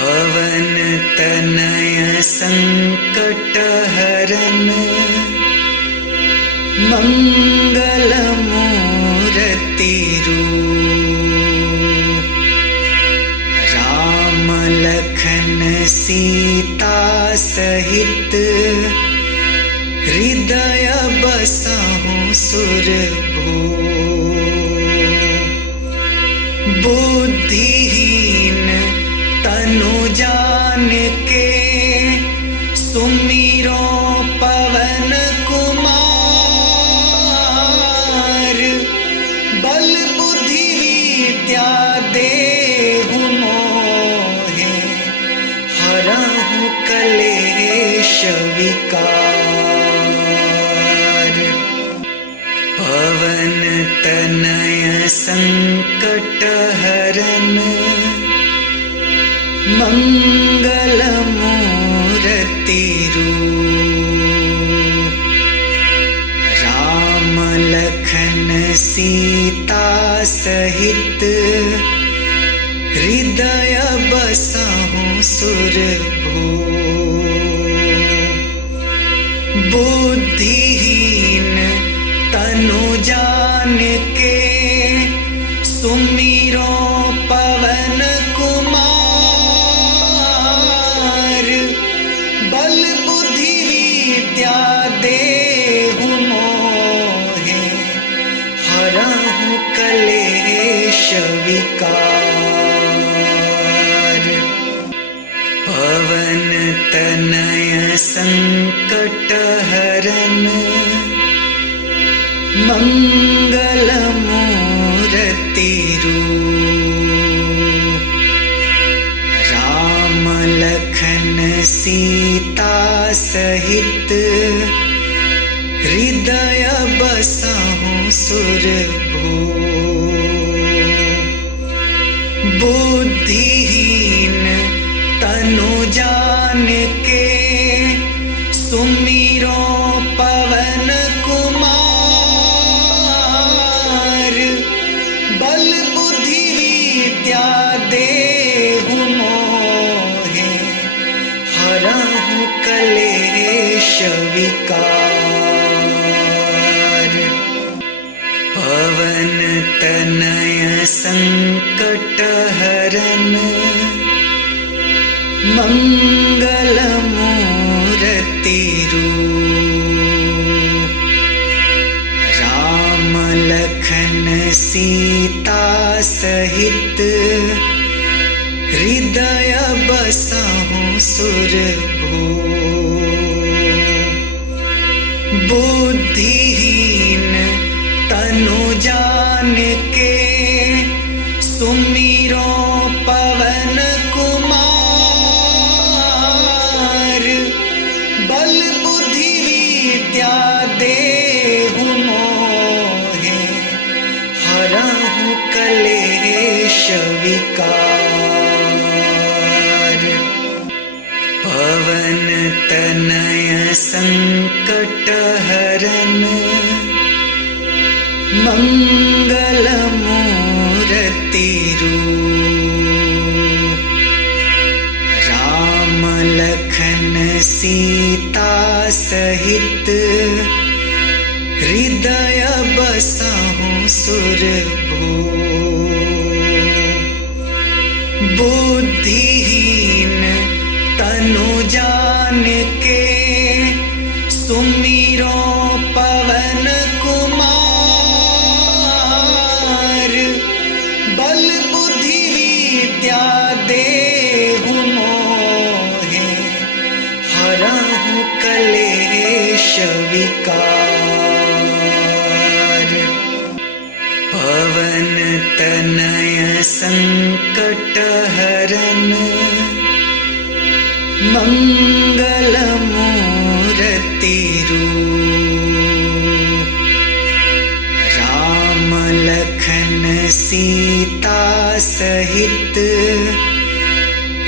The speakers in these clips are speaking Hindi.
पवन तनय संकट हरन मंगल मूर्ति रूप। राम लखन सीता सहित हृदय बसहु सुरभूप। बुद्धिहीन तनु जान के सुमिरो पवन कुमार। बल बुद्धि विद्या देहु मोहे हरहु कलेश विकार। पवन तनय संकट हरन मंगल मूर्ति रूप। राम लखन सीता सहित हृदय बसहु सुरभूप। बुद्धिहीन तनु जान के सुमिरो पवन कुमार। बल बुद्धि विद्या देहु मोहे हरहु कलेश विकार। पवन तनय संकट हरन मंगल मूर्ति रूप। राम लखन सीता सहित हृदय बसहु सुरभूप। बुद्धिहीन तनु जान के सुमिरो पवन कुमार। बल बुद्धि विद्या देहु मोहे हरहु कलेश विकार। पवन तनय संकट हरन मंगल मूर्ति रूप। राम लखन सीता सहित हृदय बसहु सुरभूप। बुद्धिहीन तनु जान के सुमिरो पवन कुमार। बल बुद्धि विद्या देहु मोहे हरहु कलेश विकार। पवन तनय संकट हरन मंगल मूर्ति रूप। राम लखन सीता सहित हृदय बसहु सुरभूप। बुद्धिहीन तनु जान के सुमिरो पवन कुमार। बल बुद्धि विद्या देहु मोहे हरहु कलेश विकार। पवन तनय संकट हरन मंगल मूर्ति रूप। राम लखन सीता सहित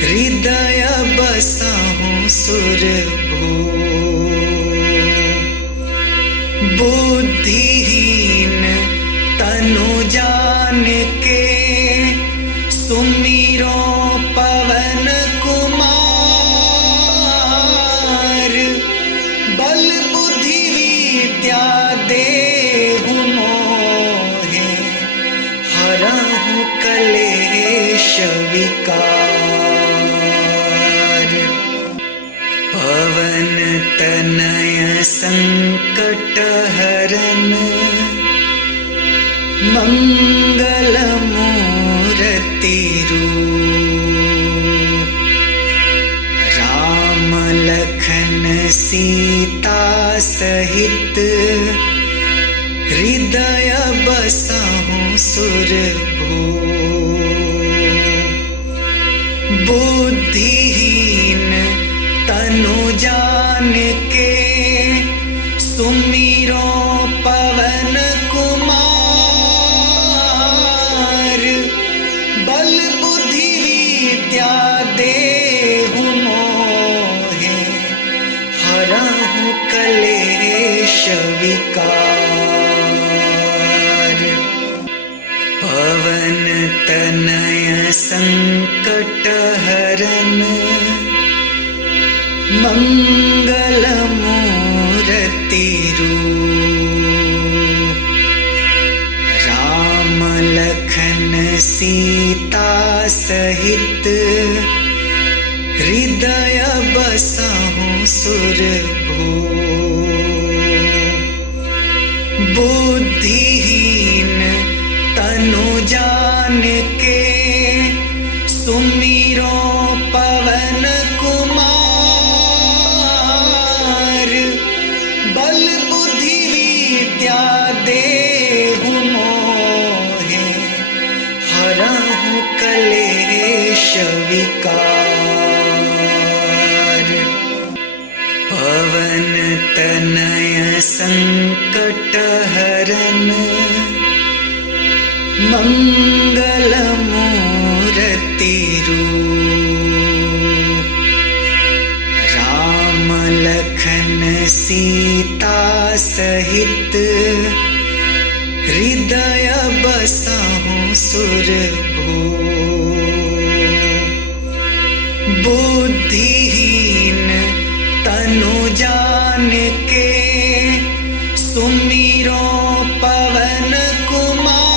हृदय बसहु सुरभूप। बुद्धिहीन तनु जान के सुमिरो पवन विकार। पवन तनय संकट हरन मंगल मूर्ति रूप। राम लखन सीता सहित हृदय बसहु सुरभूप। बुद्धिहीन तनु जानिके सुमिरो पवन कुमार। बल बुद्धि विद्या देहु मोहे हरहु कलेश विकार। पवन तनय संकट हरन मंगल मूर्ति रूप। राम लखन सीता सहित हृदय बसहु सुरभूप। बुद्धिहीन तनु जानिके सुमिरो पवन कुमार। बल बुद्धि विद्या देहु मोहे हरहु कलेश विकार। पवन तनय संकट हरन मंगल मूर्ति रूप। राम लखन सीता सहित हृदय बसहु सुरभूप। बुद्धिहीन तनु जानिके सुमिरो पवन कुमार।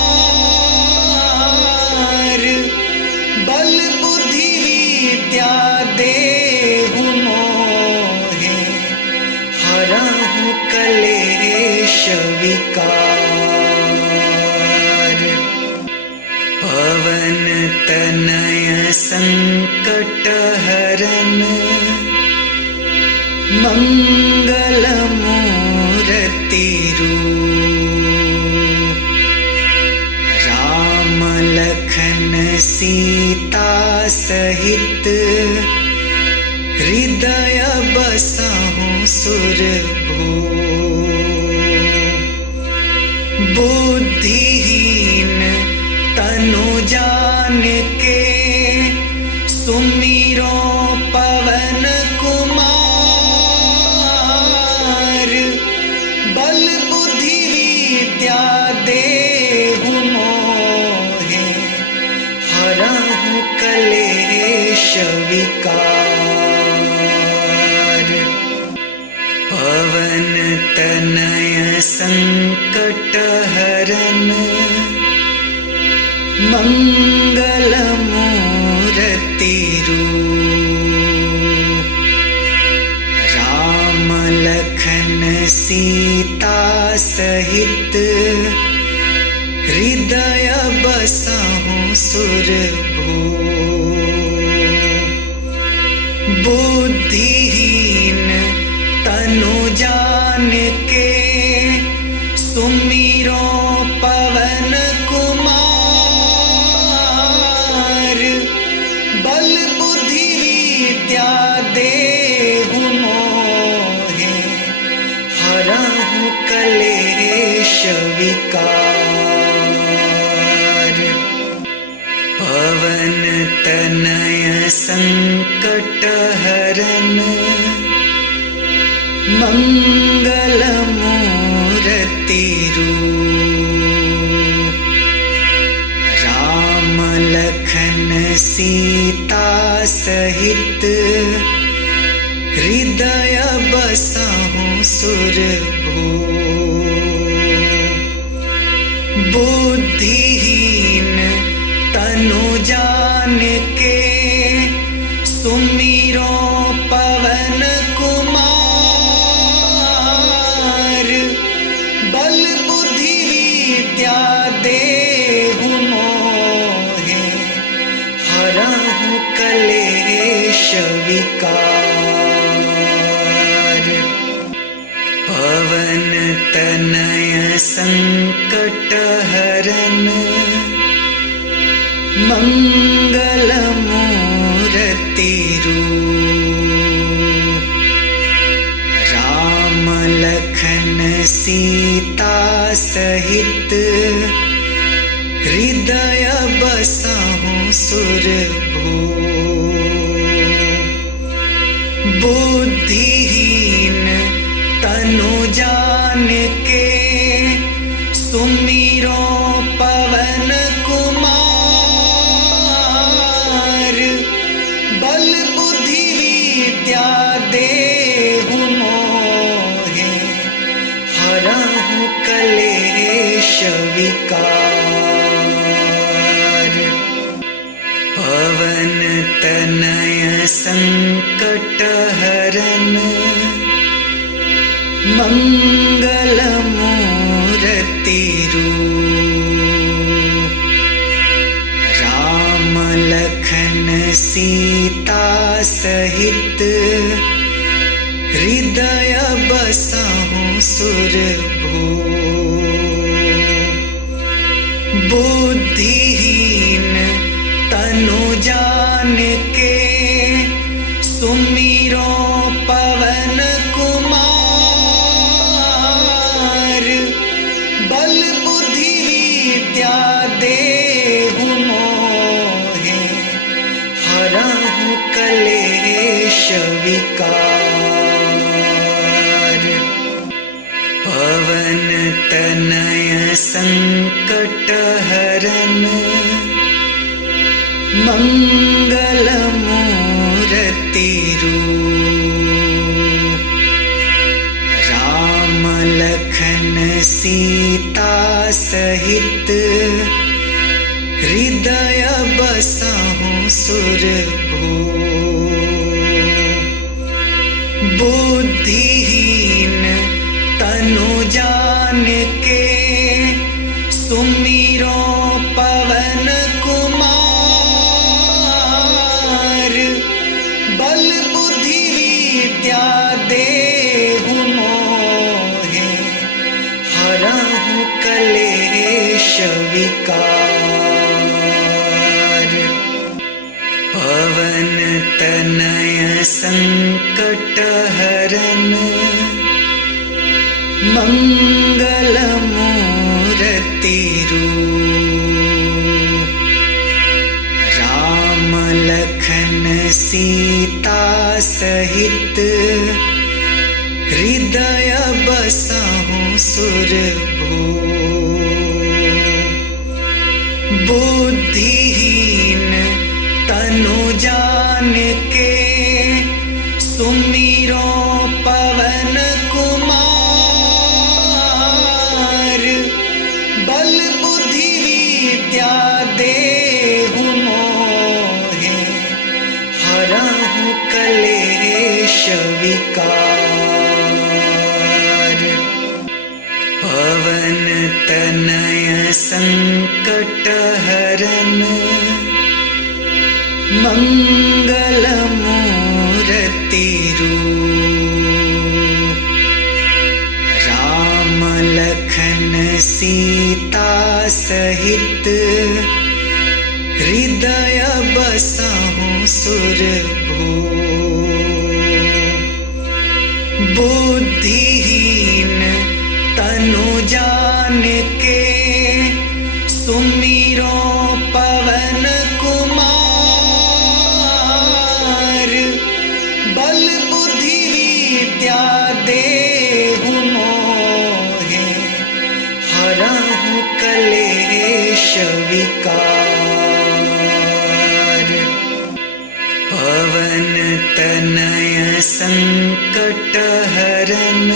बल बुद्धि विद्या देहु मोहे हरहु कलेश विकार। पवन तनय संकट हरन मंगल मूर्ति रूप। राम लखन सीता सहित हृदय बसहु सुरभूप। बुद्धिहीन तनु जानिके सुमिरो पवन कुमार। बल बुद्धि विद्या देहु मोहे हरहु कलेश विकार। पवन तनय संकट हरन मंगल मूर्ति रूप। राम लखन सीता सहित हृदय बसहु सुरभूप। बुद्धिहीन तनु जानिके सुमिरो पवन कुमार। बल बुद्धि विद्या देहु मोहे हरहु कलेश विकार। पवन तनय संकट हरन मंगल मूर्ति रूप। राम लखन सीता सहित हृदय बसहु सुरभूप। बुद्धिहीन तनु जानिके सुमिरो पवन कुमार, बल बुद्धि विद्या देहु मोहे, हरहु कलेश विकार। पवन तनय संकट हरन, मंगल मूर्ति रूप। राम लखन सीता सहित, हृदय बसहु सुरभूप। बुद्धिहीन तनु जान के, सुमिरो पवन कुमार, बल बुद्धि विद्या देहु मोहे, हरहु कलेश विकार। पवन तनय संकट हरन, मंगल मूर्ति रूप। राम लखन सीता सहित, हृदय बसहु सुरभूप। बुद्धिहीन तनु जान के, सुमिरो पवन कुमार, बल बुद्धि विद्या देहु मोहे, हरहु कलेश विकार। पवन तनय संकट हरन, मंगल मूर्ति रूप। राम लखन सीता सहित, हृदय बसहु सुरभूप। बुद्धिहीन तनु जान के, सुमिरो पवन कुमार, बल बुद्धि विद्या देहु मोहे, हरहु कलेश विकार। पवन तनय संकट हरन, मंगल मूर्ति रूप। राम लखन सीता सहित, हृदय बसहु सुरभूप। बुद्धिहीन तनु जान के, सुमिरो पवन कुमार, बल बुद्धि विद्या देहु मोहे, हरहु कलेश विकार। पवन तनय संकट हरन, मंगल मूर्ति रूप। राम लखन सीता सहित, हृदय बसहु सुरभूप। बुद्धिहीन तनु जान के, सुमिरो पवन कुमार, बल बुद्धि विद्या देहु मोहे, हरहु कलेश विकार। पवन तनय संकट हरन,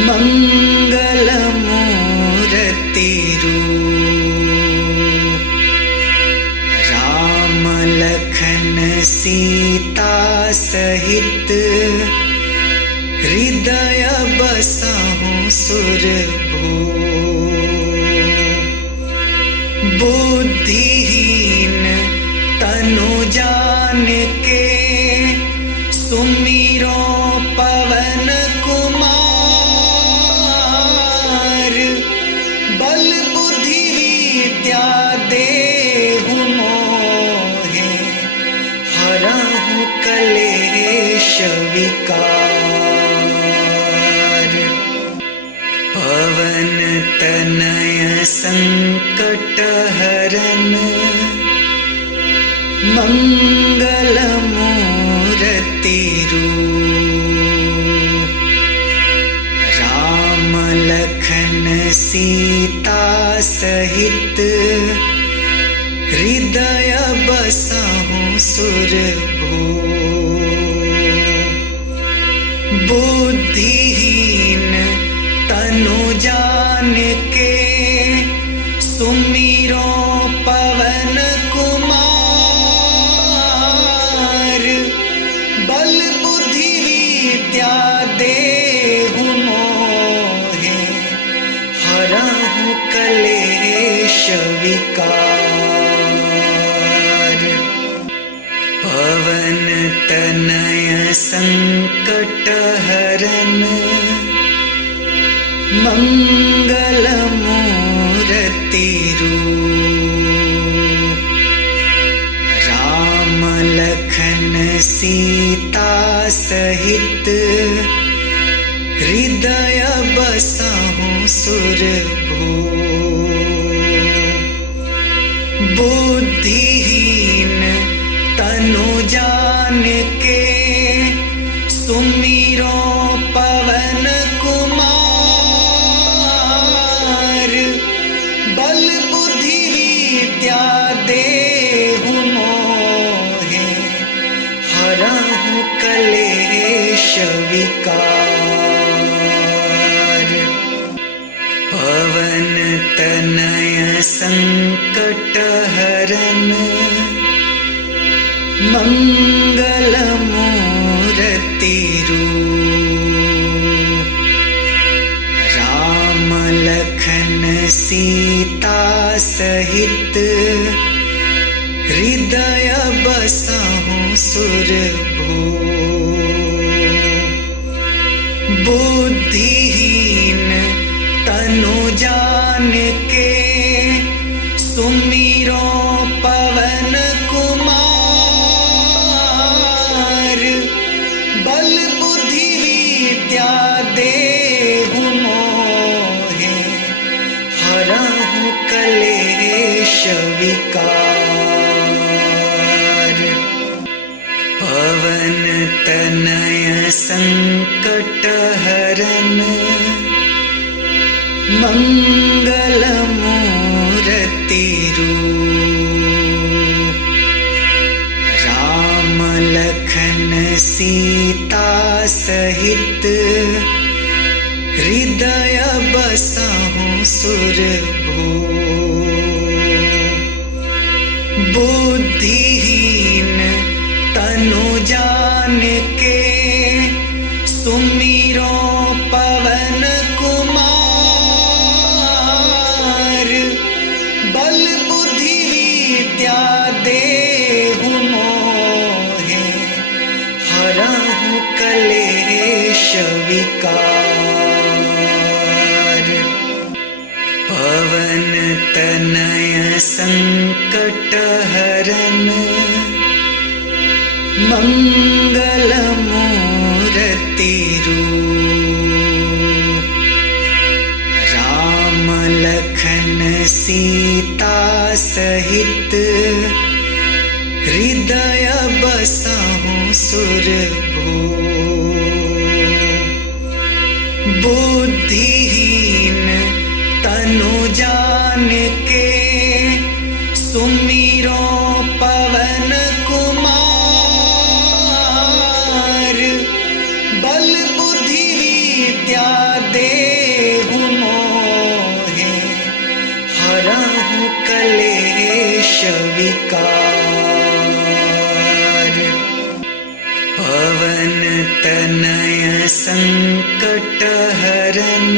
मंगल मूर्ति रूप। राम लखन सीता सहित हृदय बसहु सुरभू। बुद्धिहीन तनु जान के सुमिरो पवन कुमार। बल बुद्धि विद्या देहु मोहे हरहु कलेश विकार। पवन तनय संकट हरन मंगल मूर्ति रूप। राम लखन सीता सहित हृदय बसहु सुरभू। बुद्धिहीन तनु जान के सुमिरो पवन कुमार। बल बुद्धि विद्या देहु मोहे हरहु कलेश विकार। पवन तनय संकट हरन मंगल मूर्ति रूप। राम लखन सीता सहित हृदय बसहु सुरभू। बुद्धिहीन तनु जान के सुमिरो पवन कुमार। बल बुद्धि विद्या देहु मोहे हरहु कलेश विकार। पवन तनय संकट हरन मंगल मूर्ति रूप। राम लखन सीता सहित हृदय बसहु सुरभू। बुद्धिहीन तनु जान के सुमिरो पवन कुमार। बल बुद्धि विद्या देहु मोहे हरहु कलेश विकार। पवन तनय संकट हरन मंगल मूर्ति रूप। राम लखन सीता सहित हृदय बसहु सुरभू। बुद्धिहीन तनु जान के सुमिरो पवन कुमार। बल बुद्धि विद्या देहु मोहे हरहु। कलेश विकार पवन तनय संकट हरन मंगल मूर्ति रूप राम लखन सीता सहित हृदय बसहु सुरभू बुद्धिहीन तनु जान के सुमिरो पवन कुमार बल बुद्धि विद्या देहु मोहे हरहु कलेश विकार पवन तनय संकट हरन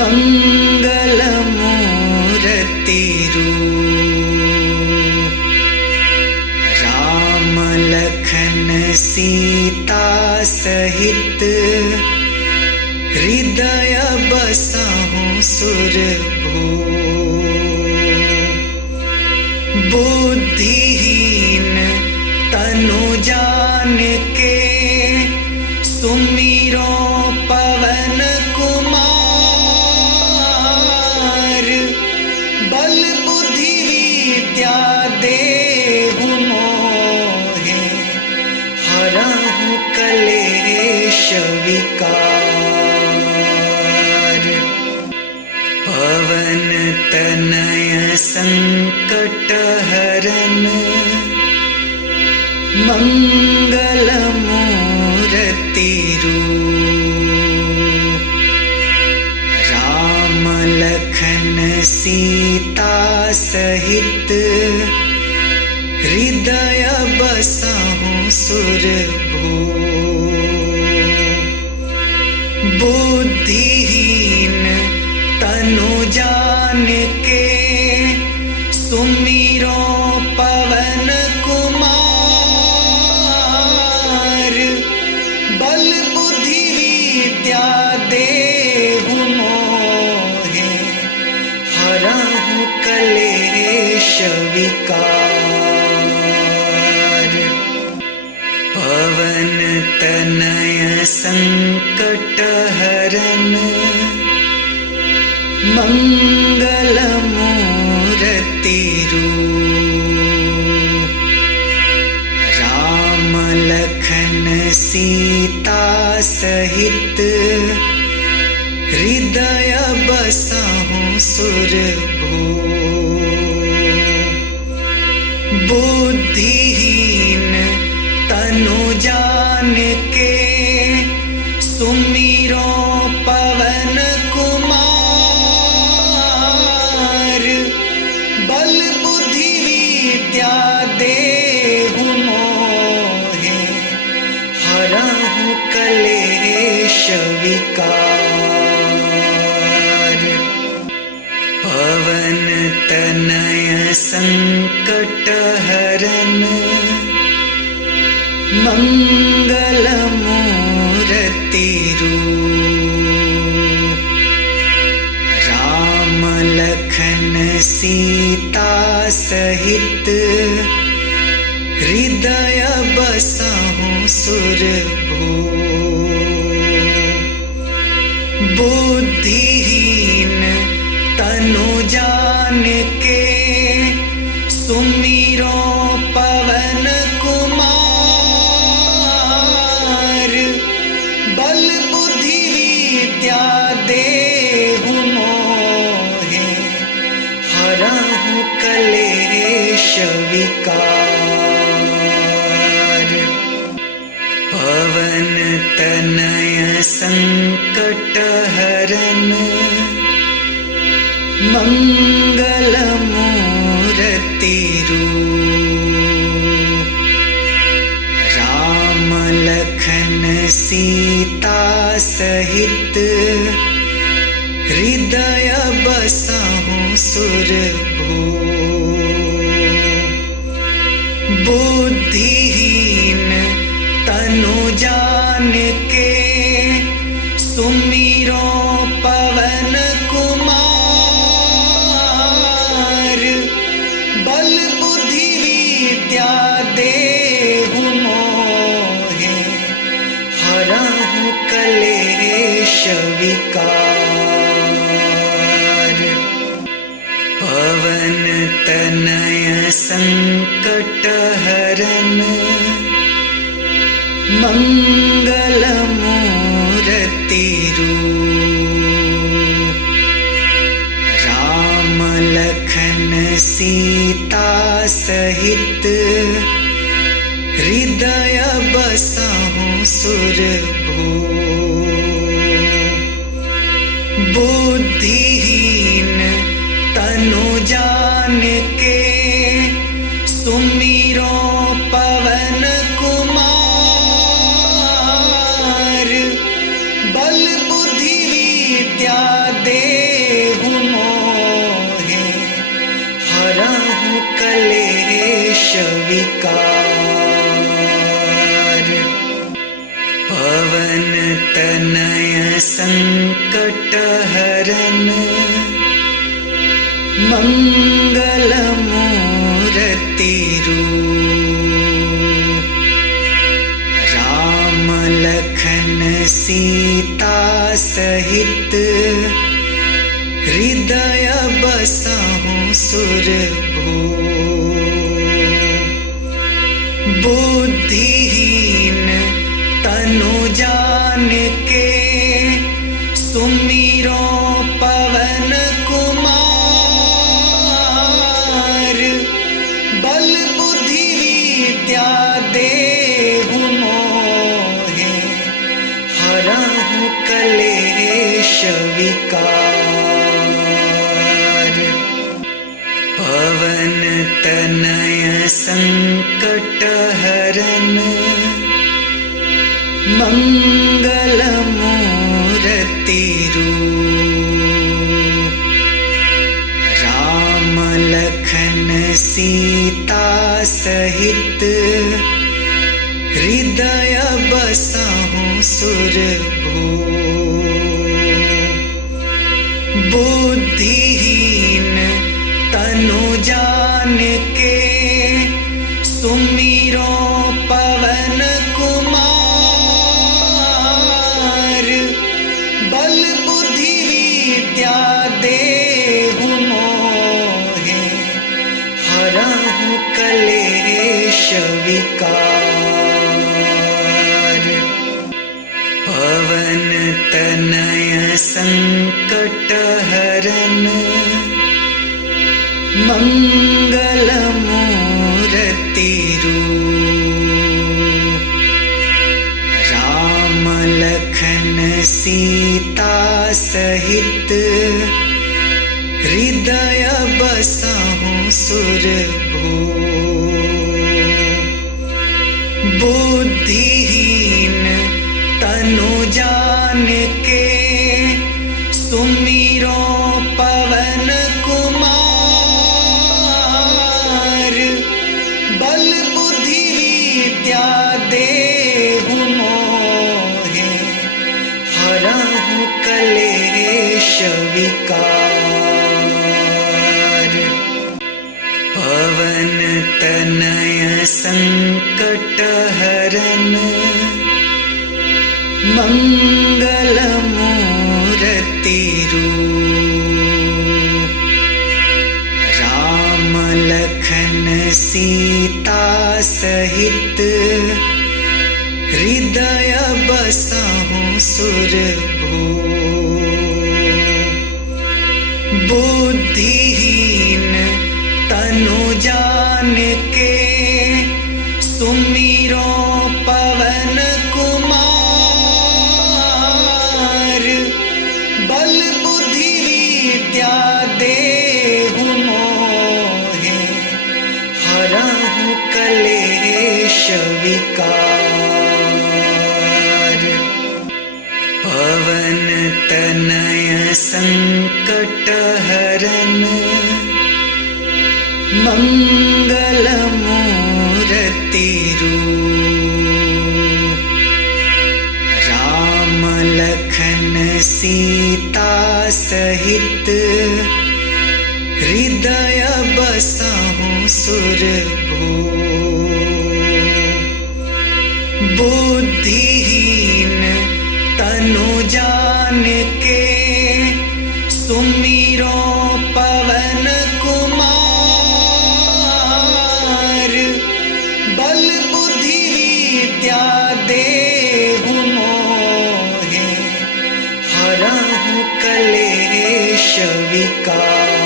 मंगल मूर्ति रूप राम लखन सीता सहित हृदय बसहु सुरभूप बुद्धिहीन तनु जान के सुमिरो पवन कुमार बल बुद्धि विद्या देहु मोहे हरहु कलेश विकार पवन तनय संकट हरन मंगल मूर्ति रूप राम लखन सीता सहित हृदय बसहु सुरभूप बुद्धिहीन तनु जान के सुमिरो पवन कुमार बल बुद्धि विद्या देहु मोहे हरहु कलेश विकार पवन तनय संकट हरन मंगल मूर्ति रूप राम लखन सीता सहित हृदय बसहु सुरभूप बुद्धिहीन तनु जान के सुमिरो पवन कुमार बल बुद्धि विद्या देहु मोहे हरहु कलेश विकार पवन तनय संकट हरन मंगल मूर्ति रूप राम लखन सीता सहित हृदय बसहु सुरभूप बुद्धिहीन तनु जान के सुमिरो पवन कुमार बल बुद्धि विद्या देहु मोहे हरहु कलेश विकार पवन तनय संकट हरन मंगल मूर्ति रूप राम लखन सीता सहित हृदय बसहु सुरभूप बुद्धिहीन तनु जान के सुमिरो पवन कुमार बल बुद्धि विद्या देहु मोहे हरहु कलेश विकार पवन तनय संकट हरन मंगल मूर्ति रूप राम लखन सीता सहित हृदय बसहु सुरभूप बुद्धिहीन तनु जान के सुमिरो पवन कुमार विकार। पवन तनय संकट हरन मंगल मूर्ति रूप। राम लखन सीता सहित हृदय बसहु सुरभूप। बुद्धिहीन तनु जान के सुमिरो पवन कुमार। बल बुद्धि विद्या देहु मोहे हरहु कलेश विकार। पवन तनय संकट हरन मंगल मूर्ति रूप। राम लखन सीता सहित हृदय बसहु सुरभूप। बुद्धिहीन तनु जान के सुमिरो पवन कुमार। बल बुद्धि विद्या देहु मोहे हरहु कलेश विकार। पवन तनय संकट हरन मंगल मूर्ति रूप। राम लखन सीता सहित हृदय बसहु सुरभूप। बुद्धिहीन तनु जान के सुमिरो पवन कुमार। बल बुद्धि विद्या देहु मोहे हरहु कलेश विकार। पवन तनय संकट हरन मंगल मूर्ति रूप। राम लखन सीता सहित हृदय बसहु सुरभूप। बुद्धिहीन तनु जान के सुमिरो पवन कुमार। बल बुद्धि विद्या देहु मोहे हरहु कलेश विकार। पवन तनय संकट हरन मंगल मूर्ति रूप। राम लखन सीता सहित हृदय बसहु सुरभूप। बुद्धिहीन तनु जान के सुमिरो पवन कुमार। बल बुद्धि विद्या देहु मोहे हरहु कलेश विकार।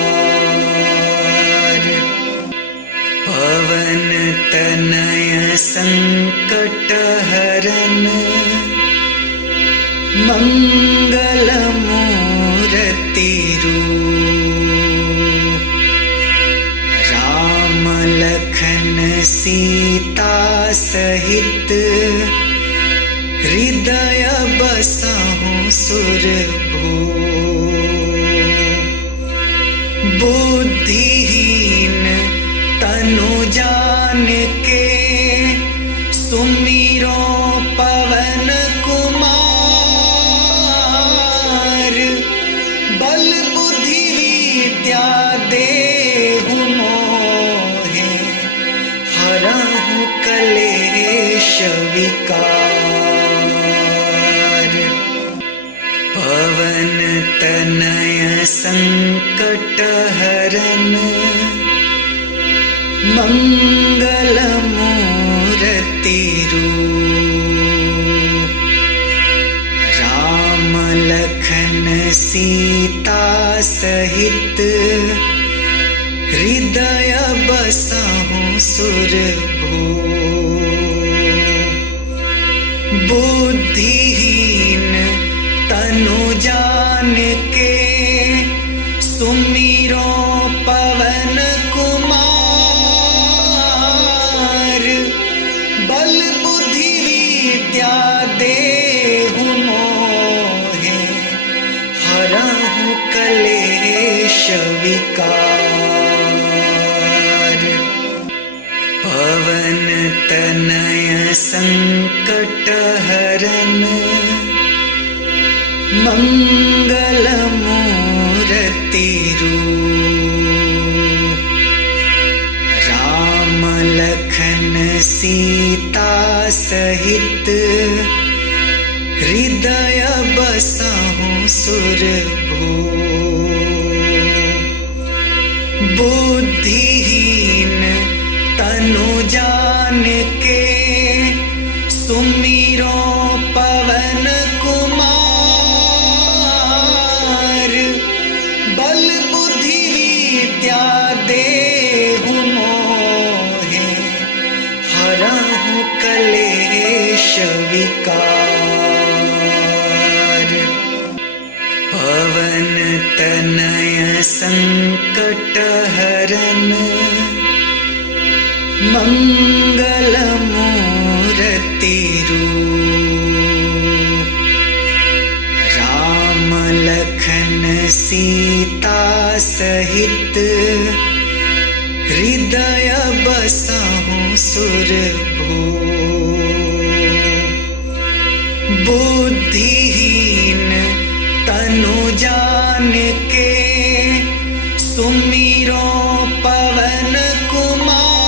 पवन तनय संकट हरन मंगल मूर्ति रूप। राम लखन सीता सहित हृदय बसहु सुरभूप। बुद्धिहीन तनु जान जान के सुमिरो पवन कुमार। बल बुद्धि विद्या देहु मोहे हरहु कलेश विकार। पवन तनय संकट हरन मंगल मूर्ति रूप। राम लखन सीता सहित हृदय बसहु सुरभूप। बुद्धिहीन तनु जान के सुमिरो पवन कुमार। बल बुद्धि विद्या देहु मोहे हरहु कलेश विकार। पवन तनय संकट हरन मंगल मूर्ति रूप। राम लखन सीता सहित हृदय बसहु सुरभूप। बुद्धिहीन तनु जान के सुमिरो पवन कुमार। बल बुद्धि विद्या देहु मोहे हरहु कलेश विकार। पवन तनय संकट हरन मंगल मूर्ति रूप। राम लखन सीता सहित हृदय बसहु सुरभूप। बुद्धिहीन तनु जान के सुमिरो पवन कुमार।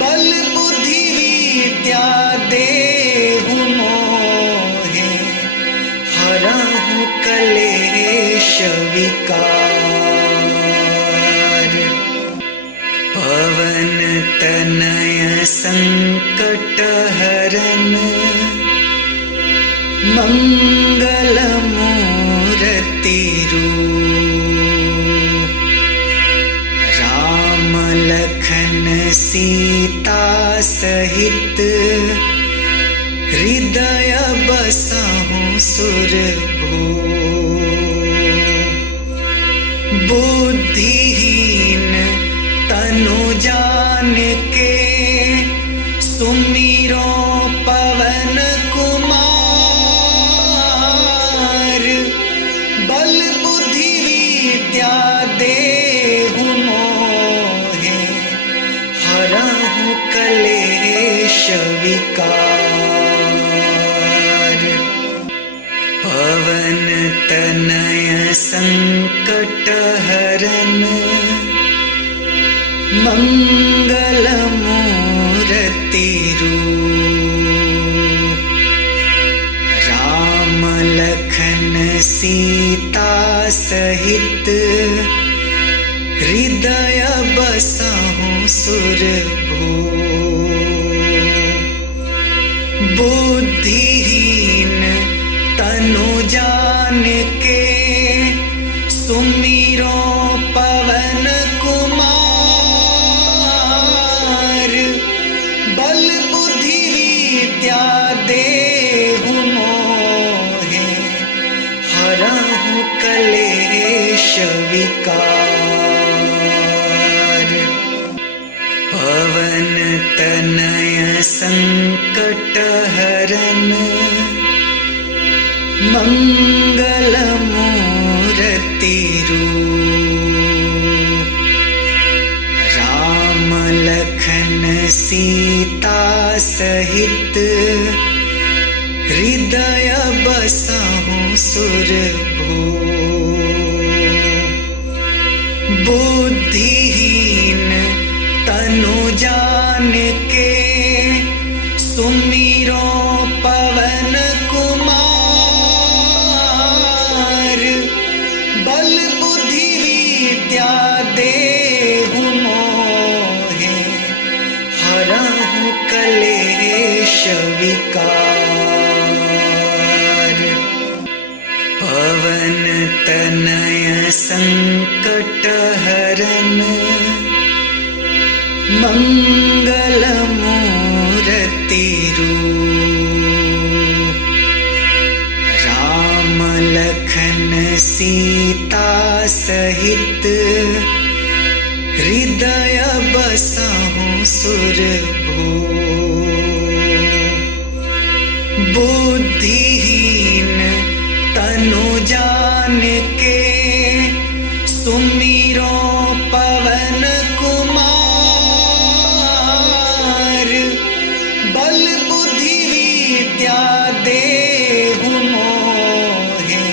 बल बुद्धि विद्या देहु मोहे हरहु कलेश विकार। पवन तनय संकट हरन मंगल मूर्ति रूप। राम लखन सीता सहित हृदय बसहु सुरभूप। बुद्धिहीन तनु जान के सुमिरो पवन कुमार। बल बुद्धि विद्या देहु मोहे हरहु कलेश विकार। पवन तनय संकट हरन मंगल मूर्ति रूप। राम लखन सीता सहित हृदय बसहु सुरभूप। बुद्धिहीन तनु जान के सुमिरो पवन कुमार। बल बुद्धि विद्या देहु मोहे हरहु कलेश विकार। पवन तनय संकट हरन मंगल मूर्ति रूप। सहित हृदय बसहु सुरभो बुद्धिहीन तनु जान के सुमिरो पवन कुमार बल बुद्धि विद्या देहु मोहे हरहु कलेश विकार पवन तनय संकट हरन मंगल मूर्ति रूप राम लखन सीता सहित हृदय बसहु सुरभो बुद्धिहीन तनु जान के सुमिरो पवन कुमार बल बुद्धि विद्या देहु मोहे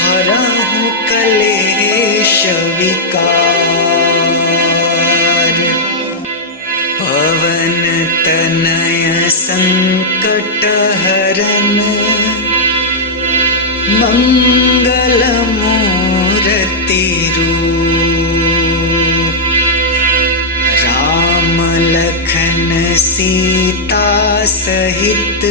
हरहु कलेश विकार पवन तनय संकट हरन मंगल मूर्ति रूप राम लखन सीता सहित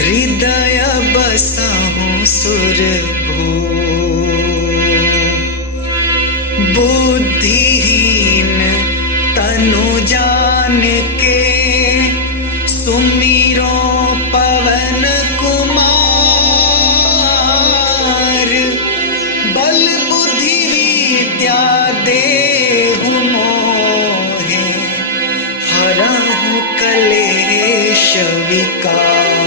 हृदय बसहु सुरभो बुद्धिहीन तनु जान के सुमिरो पवन कुमार बल बुद्धि विद्या देहु मोहे हरहु कलेश विकार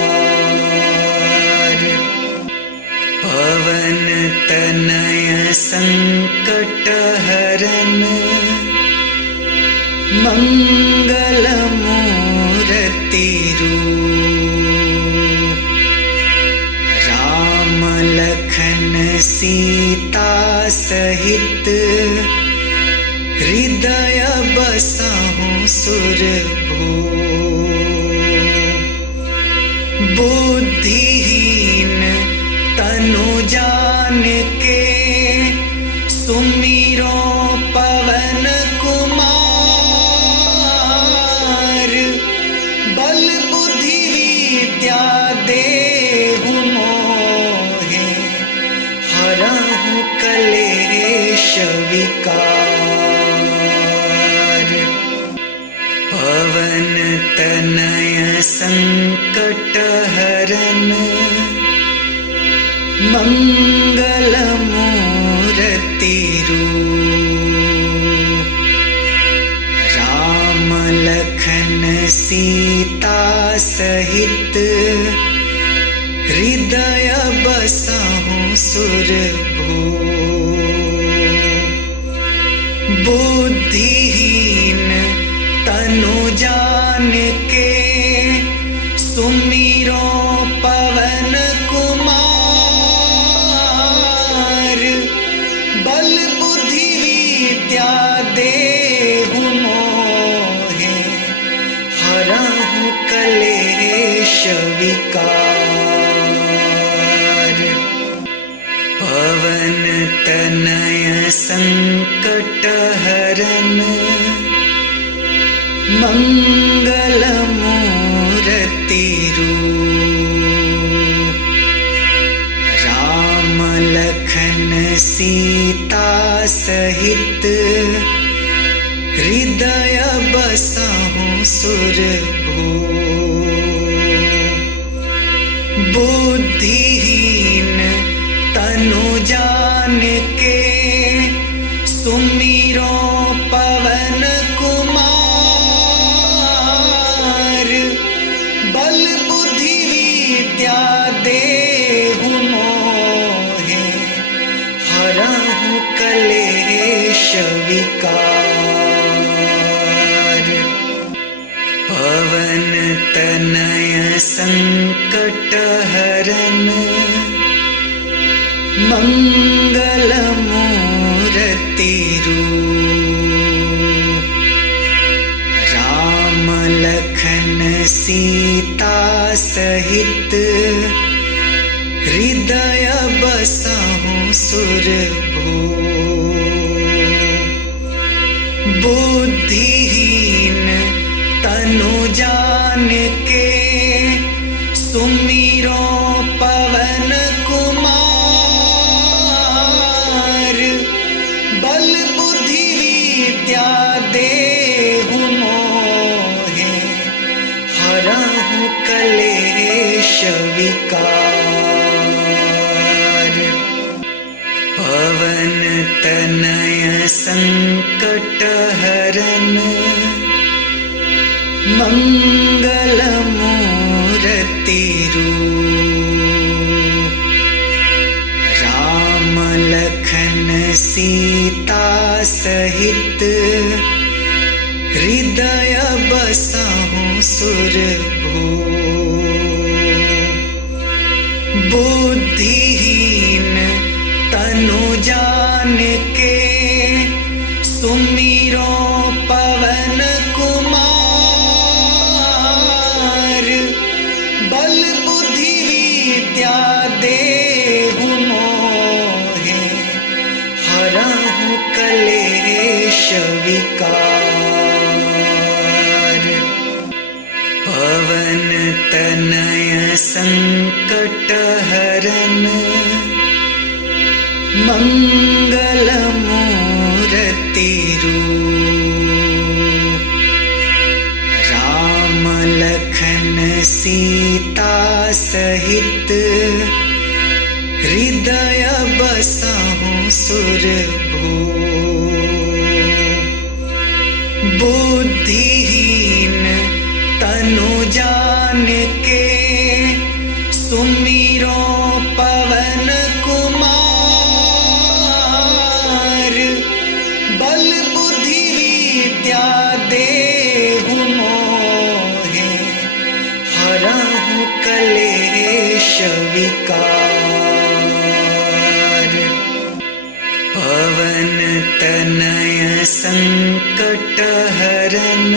पवन तनय संकट हरन मंगल मूर्ति रूप राम लखन सीता सहित हृदय बसहु सुरभो बुद्धिहीन तनु जान के सुमिरो पवन कुमार बल बुद्धि विद्या देहु मोहे हरहु कलेश विकार पवन तनय संकट हरन मंगल मूर्ति रूप राम लखन सीता सहित हृदय बसहु सुरभो बुद्धिहीन तनु जान के सुमिरो पवन कुमार बल बुद्धि विद्या देहु मोहे हरहु कलेश विकार पवन तनय संकट हरन मंगल मूर्ति रूप राम लखन सीता सहित हृदय बसहु सुरभो बुद्धिहीन तनु जान के सुमिरो पवन कुमार बल बुद्धि विद्या देहु मोहे हरहु कलेश विकार पवन तनय संकट हरन मंगल मूर्ति रूप राम लखन सीता सहित हृदय बसहु सुरभूप बुद्धिहीन तनु जान के सुमिरो पवन कुमार बल बुद्धि विद्या देहु मोहे हरहु कलेश विकार पवन तनय संकट हरन मंगल मूर्ति रूप राम लखन सीता सहित हृदय बसहु सुरभूप बुद्धिहीन तनु जान के सुमिरो पवन कुमार बल बुद्धि विद्या देहु मोहे हरहु कलेश विकार पवन तनय संकट हरन मंगल मूर्ति रूप राम लखन सीता सहित हृदय बसहु सुरभूप बुद्धिहीन तनु जान के सुमिरो पवन कुमार बल बुद्धि विद्या देहु मोहे हरहु कलेश विकार पवन तनय संकट हरन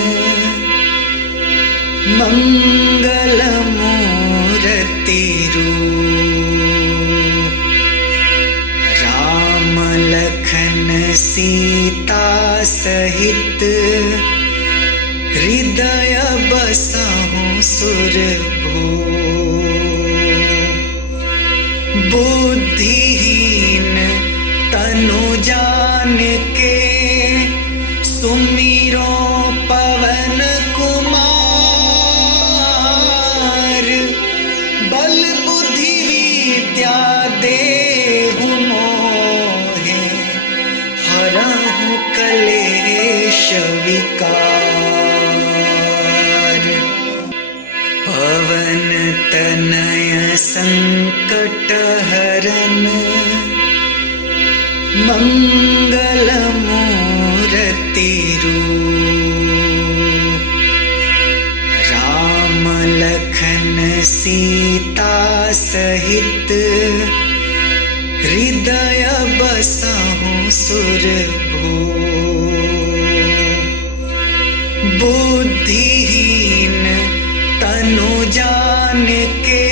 मंगल मूर्ति रूप राम लखन सीता सहित हृदय बसहु सुरभूप बुद्धिहीन तनु जान के सुमिरो पवन कुमार बल बुद्धि विद्या देहु मोहे हरहु कलेश विकार पवन तनय संकट हरन मंगल मूर्ति रूप राम लखन सीता सहित हृदय बसहु सुरभूप बुद्धिहीन तनु जान के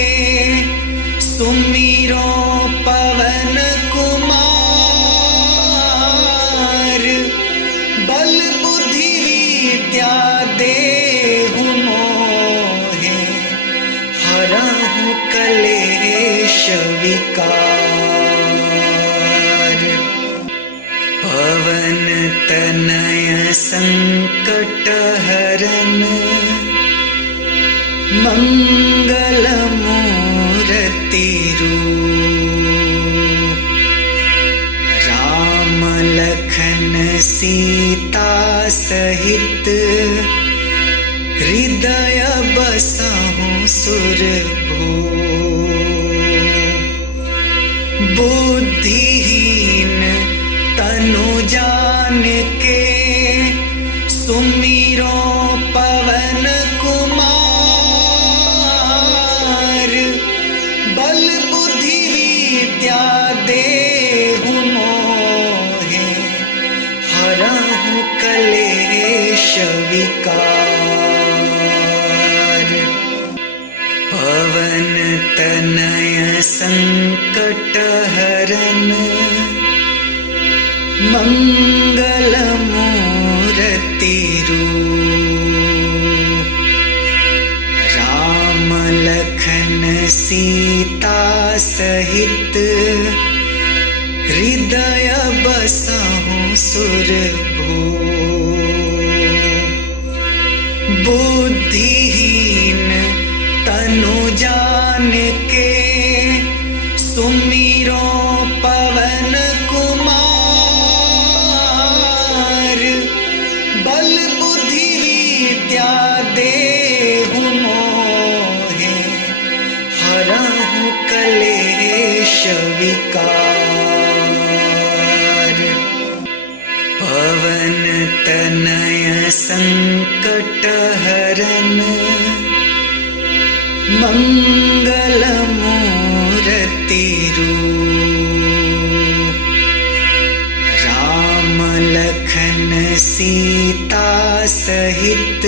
सुमिरो पवन कुमार बल बुद्धि विद्या देहु मोहे हरहु कलेश विकार पवन तनय संकट हरन मंगल मूर्ति रूप राम लखन सीता सहित हृदय बसहु सुरभूप बुद्धिहीन तनु जान के सुमिरो पवन को कलेश विकार। पवन तनय संकट हरन मंगल मूर्ति रूप। राम लखन सीता सहित हृदय बसहु सुरभूप। बुद्धिहीन तनु जान के सुमिरो पवन कुमार। बल बुद्धि विद्या देहु मोहे हरहु कलेश विकार। पवन तनय संकट हरन मंगल मूर्ति रूप। राम लखन सीता सहित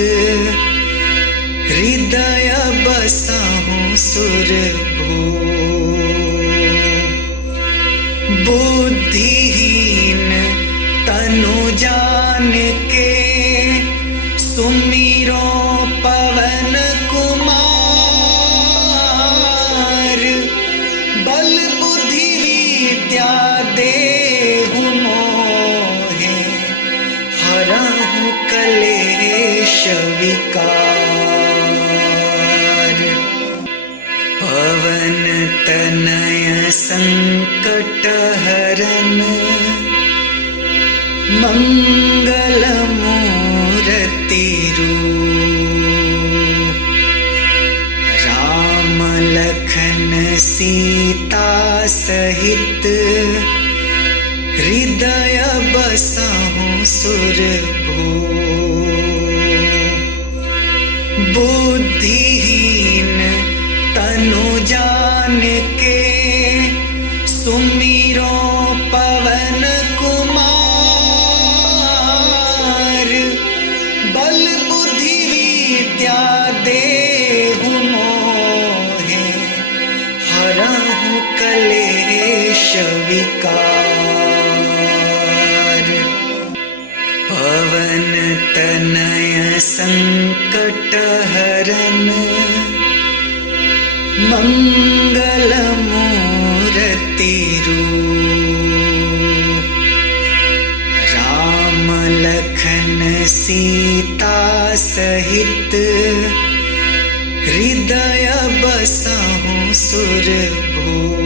हृदय बसहु सुरभूप। बुद्धिहीन तनु जान के सुमिरो पवन कुमार। बल बुद्धि विद्या देहु मोहे हरहु कलेश विकार। पवन तनय संकट हरन मंगल मूर्ति रूप। राम लखन सीता सहित हृदय बसहु सुरभूप। बुद्धिहीन तनु जान के सुमिरो पवन कुमार। बल बुद्धि विद्या देहु मोहे हरहु कलेश विकार। पवन तनय संकट हरन मंगल मूर्ति रूप। राम लखन सीता सहित हृदय बसहु सुरभूप।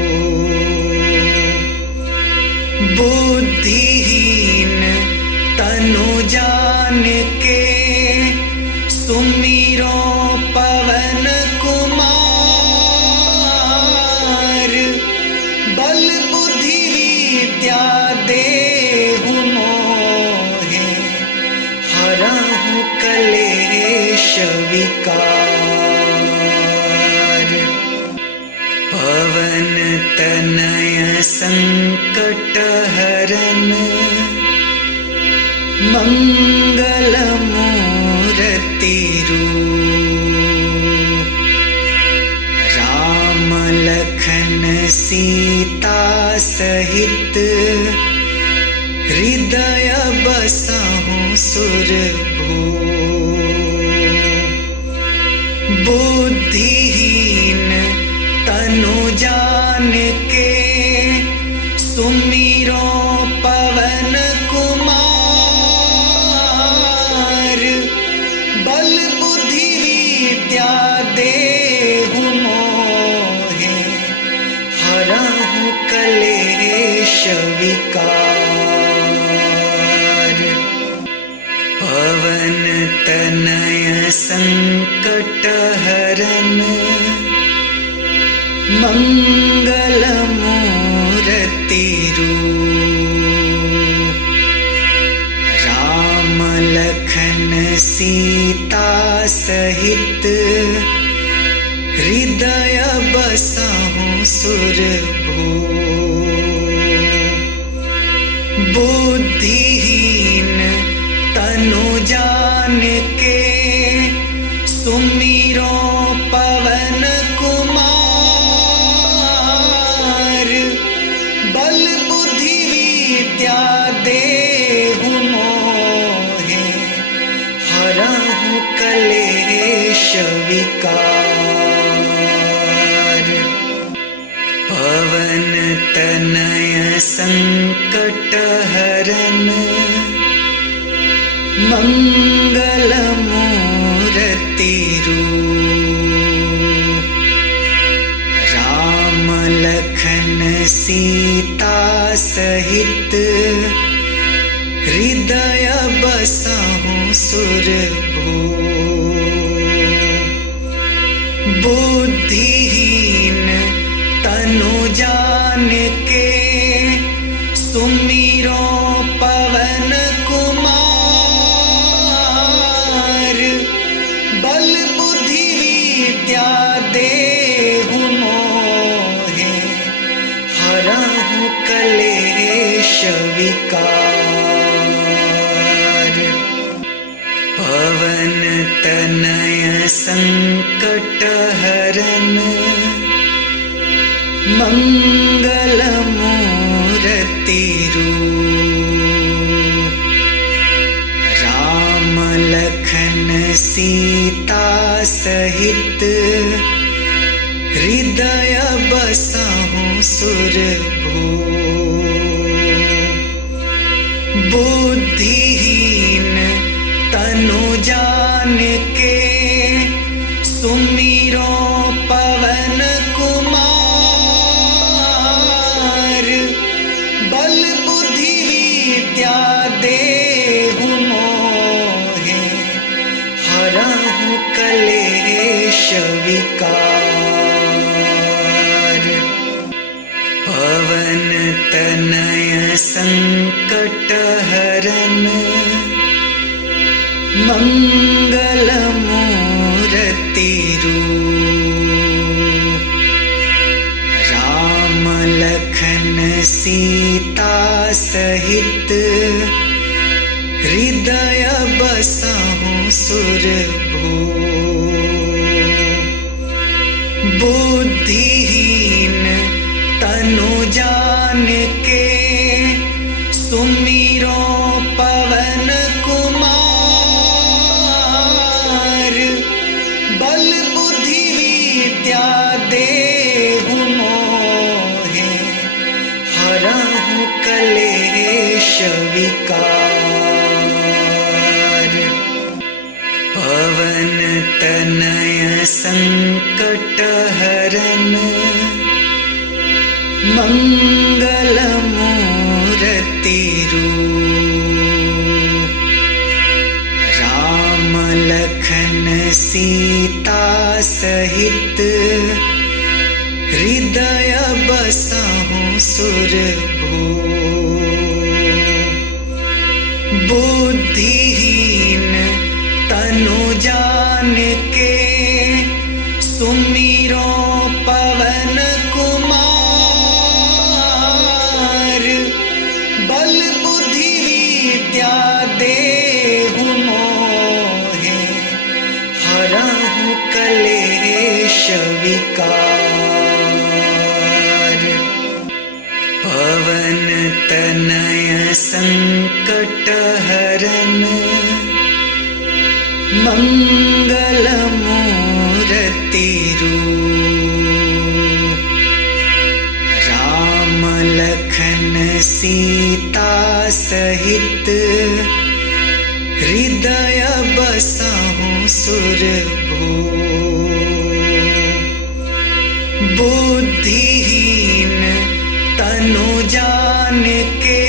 बुद्धिहीन तनु जान के सुमिरो पवन कुमार। बल बुद्धि विद्या देहु मोहे हरहु कलेश विकार। पवन तनय संकट हरन मंगल मूर्ति रूप। राम लखन सीता सहित हृदय बसहु सुरभूप। बुद्धिहीन तनु जान के सुमिरो पवन कुमार। बल बुद्धि विद्या देहु मोहे हरहु कलेश विकार। पवन तनय संकट हरन मंगल मूर्ति रूप। राम लखन सीता सहित हृदय बसहु सुरभूप। बुद्धिहीन जान के सुमिरो पवन कुमार। बल बुद्धि विद्या देहु मोहे हरहु कलेश विकार। पवन तनय संकट हरन मंगल मूर्ति रूप। राम लखन सीता सहित हृदय बसहु सुरभूप। बुद्धिहीन तनु जान के सुमिरो पवन कुमार। बल बुद्धि विद्या देहु मोहे हरहु कलेश विकार। पवन तनय संकट हरन मंगल मूर्ति रूप। राम लखन सीता सहित हृदय बसहु सुरभूप। बुद्धिहीन तनु जान के सुमिरो पवन कुमार। बल बुद्धि विद्या देहु मोहे हरहु कलेश विकार। पवन तनय संकट हरन मंगल मूर्ति रूप। राम लखन सीता सहित हृदय बसहु सुरभूप। बुद्धिहीन तनु जान के सुमिरो पवन कुमार। बल बुद्धि विद्या देहु मोहे हरहु कलेश विकार। पवन तनय संकट हरन मंगल मूर्ति रूप। राम लखन सीता सहित हृदय बसहु सुरभूप। बुद्धिहीन तनु जान के सुमिरो पवन कुमार। बल बुद्धि विद्या देहु मोहे हरहु कलेश विकार। पवन तनय संकट हरन मंगल मूर्ति रूप। राम लखन सीता सहित हृदय बसहु सुरभूप। बुद्धिहीन तनु जान के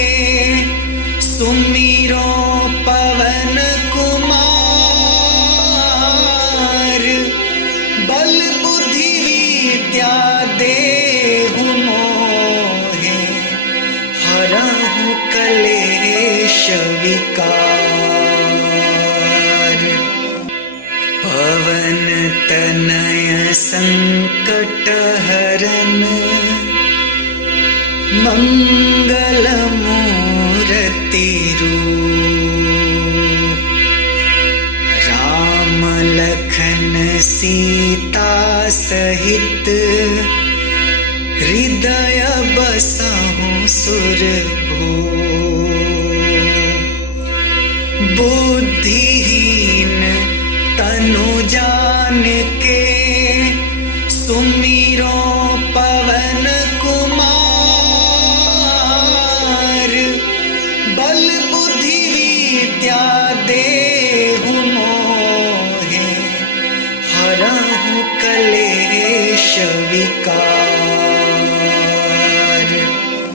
सुमिरो पवन कुमार। बल बुद्धि विद्या देहु मोहे हरहु कलेश विकार। पवन तनय संकट हरन मंगल मूर्ति रूप। सहित हृदय बसहु सुरभो। बुद्धिहीन तनु जान के सुमिरो पवन कुमार। बल बुद्धि विद्या देहु मोहे हरहु कलेश विकार।